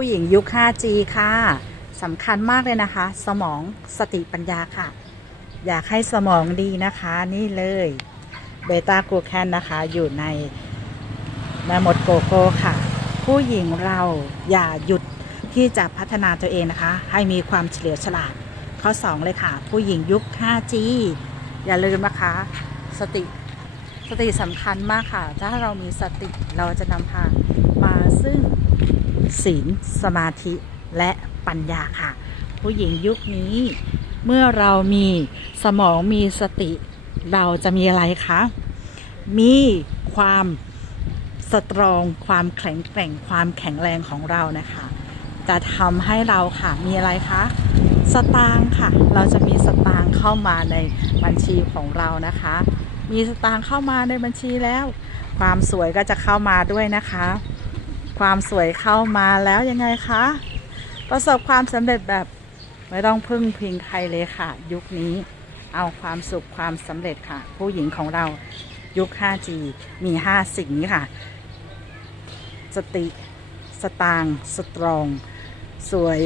ผู้หญิงยุค 5G ค่ะสำคัญมากเลยนะคะ สมองสติปัญญาค่ะ อยากให้สมองดีนะคะนี่เลยเบต้ากูแคนนะคะ อยู่ในแม่มดโกโก้ค่ะ ผู้หญิงเราอย่าหยุดที่จะพัฒนาตัวเองนะคะ ให้มีความเฉลียวฉลาด ข้อ 2 เลยค่ะ ผู้หญิงยุค 5G อย่าลืมนะคะ สติสติสำคัญมากค่ะ ถ้าเรามีสติเราจะนำพามาซึ่ง ศีลสมาธิและปัญญาค่ะ ผู้หญิงยุคนี้ เมื่อเรามีสมองมีสติ เราจะมีอะไรคะมีความสตรองความแข็งแกร่งความแข็งแรงของเรานะคะ จะทำให้เราค่ะมีอะไรคะสตางค์ค่ะ เราจะมีสตางค์เข้ามาในบัญชีของเรานะคะ มีสตางค์เข้ามาในบัญชีแล้ว ความสวยก็จะเข้ามาด้วยนะคะ ความสวยเข้ามาแล้วยังไงคะ ประสบความสำเร็จแบบไม่ต้องพึ่งพิงใครเลยค่ะ ยุคนี้เอาความสุขความสำเร็จค่ะ ผู้หญิงของเรายุค 5G มี 5 สิ่งค่ะ สติ สตางค์สตรอง สวย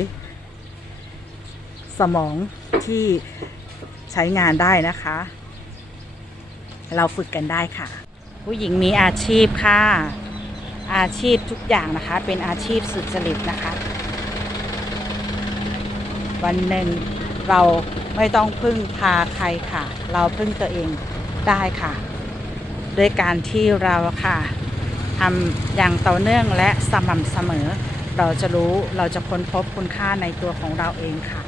สมองที่ใช้งานได้นะคะ เราฝึกกันได้ค่ะ ผู้หญิงมีอาชีพค่ะ อาชีพทุกอย่างนะคะ เป็นอาชีพสุจริตนะคะ วันหนึ่งเราไม่ต้องพึ่งพาใครค่ะ เราพึ่งตัวเองได้ค่ะ ด้วยการที่เราค่ะทำอย่างต่อเนื่องและสม่ำเสมอ เราจะรู้เราจะค้นพบคุณค่าในตัวของเราเองค่ะ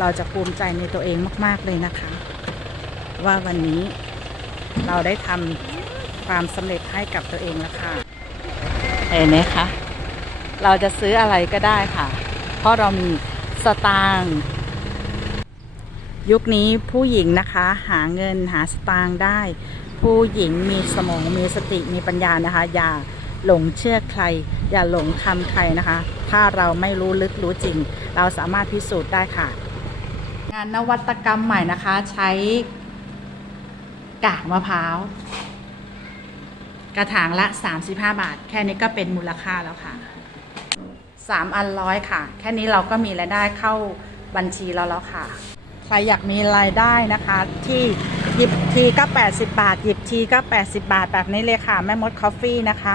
เราจะภูมิใจในตัวเองมาก ๆ เลยนะคะ ว่าวันนี้เราได้ทำความสำเร็จให้กับตัวเองแล้วค่ะ เห็นไหมคะเราจะซื้ออะไรก็ได้ค่ะ เพราะเรามีสตางค์ยุคนี้ผู้หญิงนะคะ หาเงินหาสตางค์ได้ ผู้หญิงมีสมองมีสติมีปัญญานะคะ อย่าหลงเชื่อใคร อย่าหลงทำใครนะคะ ถ้าเราไม่รู้ลึกรู้จริง เราสามารถพิสูจน์ได้ค่ะ งานนวัตกรรมใหม่นะคะใช้กากมะพร้าว กระถางละ 35 บาท แค่นี้ก็เป็นมูลค่าแล้วค่ะ3อันร้อยค่ะ แค่นี้เราก็มีรายได้เข้าบัญชีเราแล้วค่ะ ใครอยากมีรายได้นะคะ ที่หยิบทีก็ 80 บาท หยิบทีก็ 80 บาท แบบนี้เลยค่ะ แม่มดคอฟฟี่นะคะ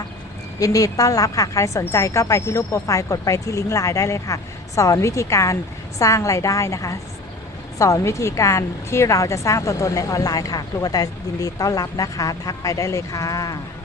ยินดีต้อนรับค่ะ ใครสนใจก็ไปที่รูปโปรไฟล์กดไปที่ลิงก์ไลน์ได้เลยค่ะ สอนวิธีการสร้างรายได้นะคะ สอนวิธีการที่เราจะสร้างตัวตนในออนไลน์ค่ะครูกระแต่ยินดีต้อนรับนะคะ ทักไปได้เลยค่ะ